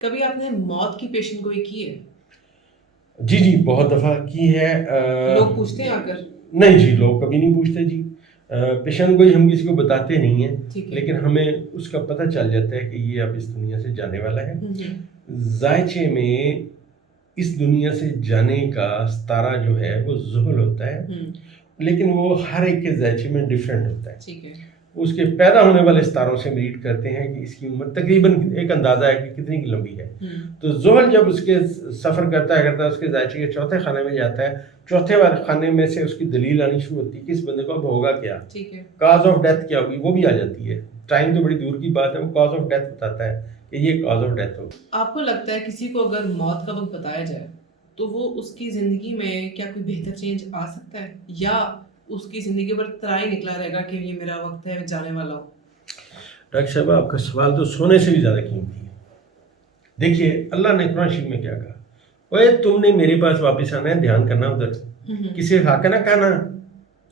کبھی آپ نے موت کی پیشن گوئی کی ہے؟ جی جی بہت دفعہ کی ہے۔ لوگ پوچھتے ہیں آ کر؟ نہیں جی، لوگ کبھی نہیں پوچھتے جی۔ پیشن گوئی ہم کسی کو بتاتے نہیں ہیں، ٹھیک ہے۔ لیکن ہمیں اس کا پتہ چل جاتا ہے کہ یہ اب اس دنیا سے جانے والا ہے۔ ذائچے میں اس دنیا سے جانے کا ستارہ جو ہے وہ ظہر ہوتا ہے، لیکن وہ ہر ایک کے ذائچے میں ڈیفرنٹ ہوتا ہے۔ ٹھیک ہے۔ اس کے پیدا ہونے والے ستاروں سے ریڈ کرتے ہیں کہ اس کی عمر تقریباً ایک اندازہ ہے کہ کتنی لمبی ہے۔ تو زحل جب اس کے سفر کرتا ہے اس کے ذائچے کے چوتھے خانے میں جاتا ہے، چوتھے والے خانے میں سے اس کی دلیل آنی شروع ہوتی ہے کہ اس بندے کو اب ہوگا کیا، کاز آف ڈیتھ کیا ہوگی، وہ بھی آ جاتی ہے۔ ٹائم تو بڑی دور کی بات ہے، وہ کاز آف ڈیتھ بتاتا ہے کہ یہ کاز آف ڈیتھ ہوگی۔ آپ کو لگتا ہے کسی کو اگر موت کا وقت بتایا جائے تو وہ اس کی زندگی میں کیا کوئی بہتر چینج آ سکتا ہے، یا اس کی زندگی پر ترائی نکلا رہے گا کہ یہ میرا وقت ہے، میں جانے والا ہوں؟ ڈاکٹر صاحب آپ کا سوال تو سونے سے بھی زیادہ قیمتی ہے۔ دیکھیے اللہ نے قرآن شریف میں کیا کہا، اوے تم نے میرے پاس واپس آنا ہے، دھیان کرنا ادھر، کسی کھا کے نہ کھانا،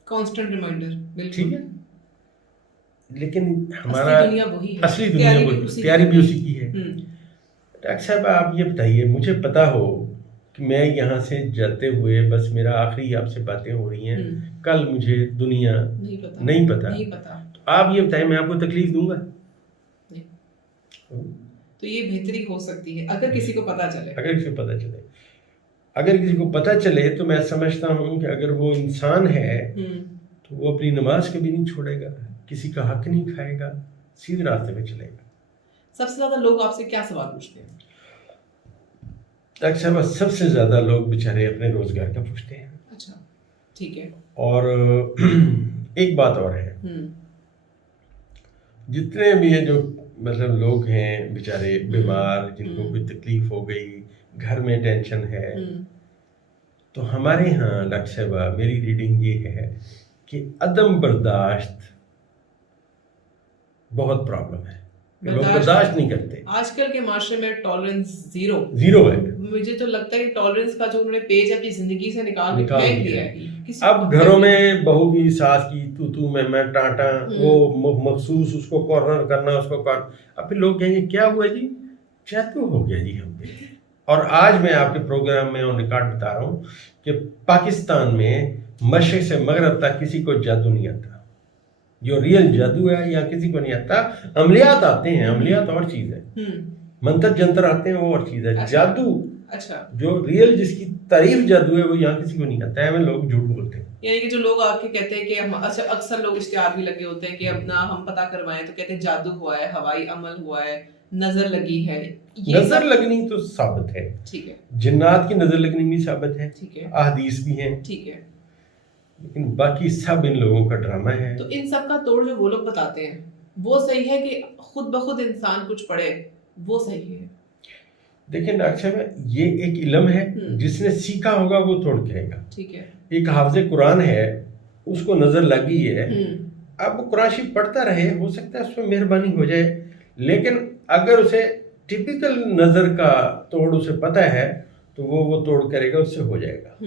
کانسٹنٹ ریمائنڈر، بالکل ٹھیک ہے۔ لیکن ہمارا اصلی دنیا وہی ہے، اصلی دنیا وہی، تیاری بھی اسی کی ہے۔ ڈاکٹر صاحب آپ یہ بتائیے، مجھے پتا ہو کہ میں یہاں سے جاتے ہوئے بس میرا آخری آپ سے باتیں ہو رہی ہیں، کل مجھے دنیا نہیں پتا، تو آپ یہ بتائیں میں آپ کو تکلیف دوں گا؟ تو یہ بہتری ہو سکتی ہے اگر کسی کو پتا چلے، اگر کسی کو پتا چلے تو میں سمجھتا ہوں کہ اگر وہ انسان ہے تو وہ اپنی نماز کبھی نہیں چھوڑے گا، کسی کا حق نہیں کھائے گا، سیدھے راستے پہ چلے گا۔ سب سے زیادہ لوگ آپ سے کیا سوال پوچھتے ہیں؟ ڈاکٹر صاحب سب سے زیادہ لوگ بیچارے اپنے روزگار کا پوچھتے ہیں۔ اچھا ٹھیک ہے۔ اور ایک بات اور ہے، جتنے بھی ہیں جو مطلب لوگ ہیں بیچارے بیمار، جن کو کوئی تکلیف ہو گئی، گھر میں ٹینشن ہے، تو ہمارے ہاں ڈاکٹر صاحبہ میری ریڈنگ یہ ہے کہ عدم برداشت بہت پرابلم ہے، لوگ برداشت نہیں کرتے۔ آج کل کے معاشرے میں ٹالرنس زیرو ہے۔ مجھے تو لگتا ہے کہ ٹالرنس کا جو انہوں نے پیج اپنی زندگی سے نکال دیا ہے۔ اب گھروں میں بہو کی ساس کی تو میں ٹانٹا، وہ مخصوص اس کو کارنر کرنا، اس کو اب پھر لوگ کہیں گے کیا ہوا جی، جادو ہو گیا جی ہم پہ۔ اور آج میں آپ کے پروگرام میں آن ریکارڈ بتا رہا ہوں کہ پاکستان میں مشرق سے مغرب تک کسی کو جادو نہیں آتا۔ جو ریئل جادو ہے یا کسی کو نہیں آتا، عملیات آتے ہیں، عملیات اور چیز ہے، منتر جنتر آتے ہیں وہ اور چیز ہے۔ جادو جو ریئل جس کی تعریف جادو ہے وہ یہاں کسی کو نہیں آتا ہے، ہمیں لوگ جھوٹ بولتے ہیں۔ یعنی کہ جو لوگ آ کے کہتے ہیں کہ اکثر لوگ اشتہار بھی لگے ہوتے ہیں کہ اپنا ہم پتہ کروائیں، تو کہتے ہیں جادو ہوا ہے، ہوائی عمل ہوا ہے، نظر لگی ہے۔ نظر لگنی تو ثابت ہے، ٹھیک ہے، جنات کی نظر لگنی بھی ثابت ہے، ٹھیک ہے، احادیث بھی ہیں، ٹھیک ہے، لیکن باقی سب ان لوگوں کا ڈرامہ ہے۔ تو ان سب کا توڑ جو وہ لوگ بتاتے ہیں وہ صحیح ہے کہ خود بخود انسان کچھ پڑھے، وہ صحیح ہے؟ دیکھیں ڈاکٹر صاحب یہ ایک علم ہے، جس نے سیکھا ہوگا وہ توڑ کرے گا۔ ٹھیک ہے۔ ایک حافظ قرآن ہے، اس کو نظر لگی ہے، اب وہ قرآن شریف پڑھتا رہے، ہو سکتا ہے اس پہ مہربانی ہو جائے، لیکن اگر اسے ٹپیکل نظر کا توڑ اسے پتہ ہے تو وہ توڑ کرے گا، اس سے ہو جائے گا۔